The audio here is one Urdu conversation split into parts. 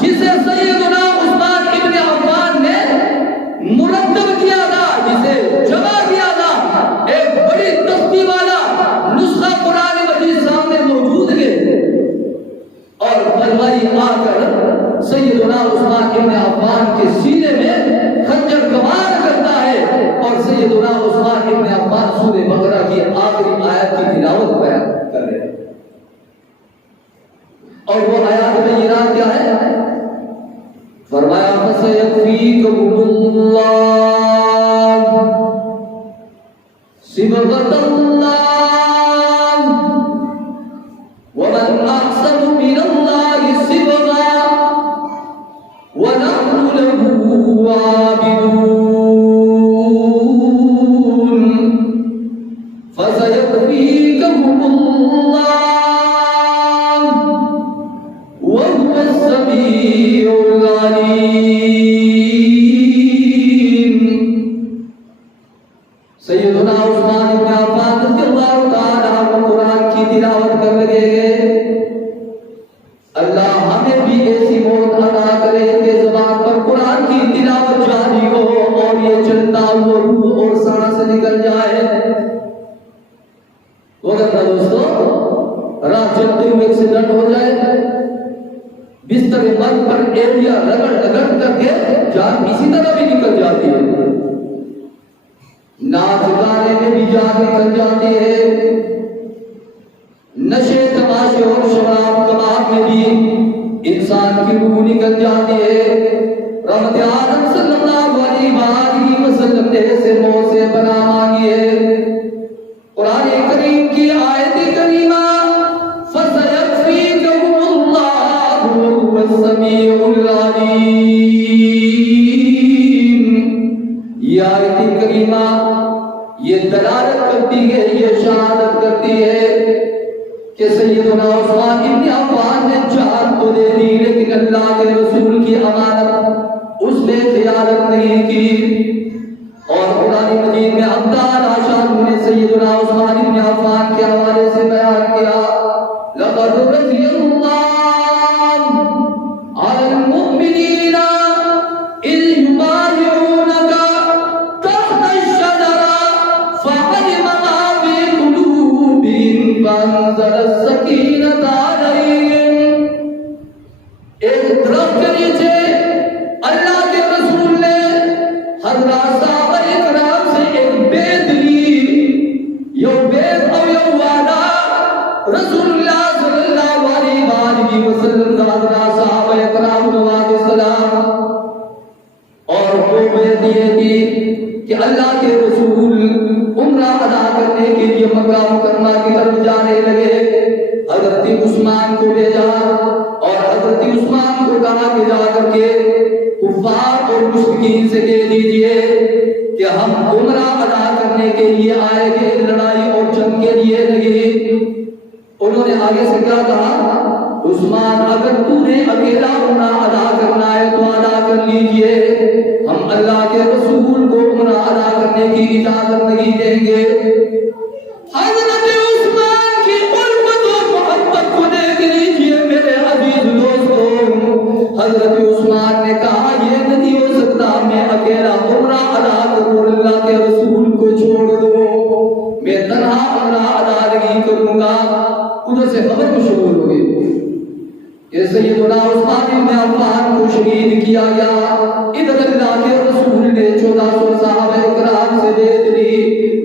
جسے سیدنا عثمان ابن عفان نے مرتب کیا تھا، جسے جمع کیا تھا، ایک بڑی تختی والا نسخہ قرآن مجید سامنے موجود ہے، اور بلوائی آ کر سیدنا عثمان ابن عفان کے سینے میں خنجر کمار کرتا ہے، اور سیدنا عثمان ابن عفان سورہ بقرہ کی آخری آیت کی تلاوت بیان کر رہے ہیں، اور وہ آیات میں یہ رات کیا ہے؟ فرمایا فَسَيَكْفِيكَهُمُ اللَّهُ صِبْغَةَ اللَّهِ وَمَنْ أَحْسَنُ مِنَ اللَّهِ صِبْغَةً وَنَحْنُ لَهُ عَابِدُونَ فَسَيَكْفِيكَهُمُ اللَّهُ وَهُوَ السَّمِيعُ سیدنا عثمان ابن عفان رضی اللہ تعالیٰ عنہ قرآن کی تلاوت کر لگے گئے، اللہ ہمیں بھی ایسی موت عطا کرے کہ زبان پر قرآن کی تلاوت جاری ہو اور یہ چلتا ہوا روح اور سانس نکل جائے۔ وقت دوستو، رات چلتے ہوئے ایکسیڈنٹ ہو جائے، بستر مرگ پر ایریا رگڑ رگڑ کر کے جان اسی طرح بھی نکل جاتی ہے، ناچ گانے میں بھی جان نکل جاتی ہے، نشے تماشے اور شراب کباب میں بھی انسان کی روح نکل جاتی ہے۔ رحمت عالم صلی اللہ علیہ وآلہ وسلم نے سے موت سے پناہ مانگی ہے۔ قرآن کریم کی آیت کریمہ فَسَيَكْفِيكَهُمُ اللَّهُ وَهُوَ السَّمِيعُ الْعَلِيمُ، یہ آیت کریمہ یہ دلالت کرتی ہے، یہ شہادت کرتی ہے کہ سیدنا عثمان ابن عفان نے جان تو دے دی لیکن اللہ کے رسول کی امانت اس نے خیانت نہیں کی۔ اور قرآن مجید میں اللہ شان نے سیدنا عثمان ابن عفان کے حوالے سے بیان کیا، لَقَدْ رَضِيَ اللَّهُ عَلَى الْمُؤْمِنِينَ إِذْ يُبَايِعُونَكَ تَحْتَ الشَّجَرَةِ فَعَلِمَ مَا فِي قُلُوبِهِمْ فَأَنزَلَ السَّكِينَةَ عَلَيْهِمْ۔ ایک درخت کے نیچے اللہ کے رسول نے حضرات صحابہ اکرام سے ایک بیت لی، یہ بیت اور یہ وعدہ رسول اللہ صلی اللہ علیہ وآلہ وسلم حضرات صحابہ اکرام علیہ السلام، اور وہ بیت یہ تھی کہ اللہ کے رسول عمرہ ادا کرنے کے لیے مکہ مکرمہ کی طرف جانے لگے، حضرت عثمان کو بھیجا اور حضرت عثمان کو کہا کہ جا کر کے کفار اور مشرکین سے کہہ دیجئے کہ ہم عمرہ ادا کرنے کے لیے آئے گے، لڑائی اور جنگ کے لیے نہیں۔ انہوں نے آگے سے کیا کہا؟ عثمان اگر تو نے اکیلا عمرہ ادا کرنا ہے تو ادا کر لیجئے، ہم اللہ کے رسول کو عمرہ ادا کرنے کی اجازت نہیں دیں گے۔ حضرت عثمان کی الفت و محبت کو دیکھ لیجئے میرے عزیز دوستوں، حضرت عثمان نے کہا یہ نہیں ہو سکتا میں اکیلا عمرہ ادا کروں اور اللہ کے رسول کو چھوڑ دوں، میں تنہا عمرہ ادا نہیں کروں گا۔ ادھر سے خبر مشہور ہو گئی کہ سیدنا عثمان بن عفان کو شہید کیا گیا، ادھر اللہ کے رسول نے 1400 صحابہ اکرام سے بیعت لی،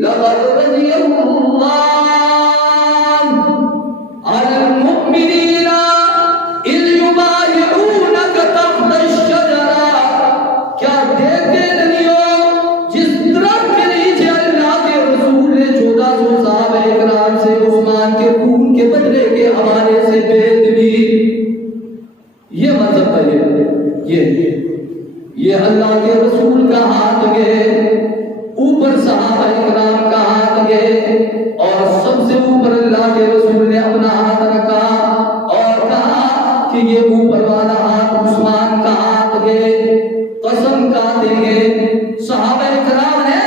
لقد رضی اللہ علی المؤمنین اذ یبایعونک تحت الشجرہ۔ کیا دیکھتے نہیں ہو جس درخت کے نیچے اللہ کے رسول نے 1400 صحابہ اکرام سے عثمان کے خون کے بدلے کے حوالے سے بیعت لی۔ یہ مطلب ہے یہ اللہ کے رسول کا ہاتھ گئے، اوپر صحابہ اکرام کا ہاتھ گئے، اور سب سے اوپر اللہ کے رسول نے اپنا ہاتھ رکھا اور کہا کہ یہ اوپر والا ہاتھ عثمان کا ہاتھ گئے، قسم کھا دیں گے۔ صحابہ اکرام نے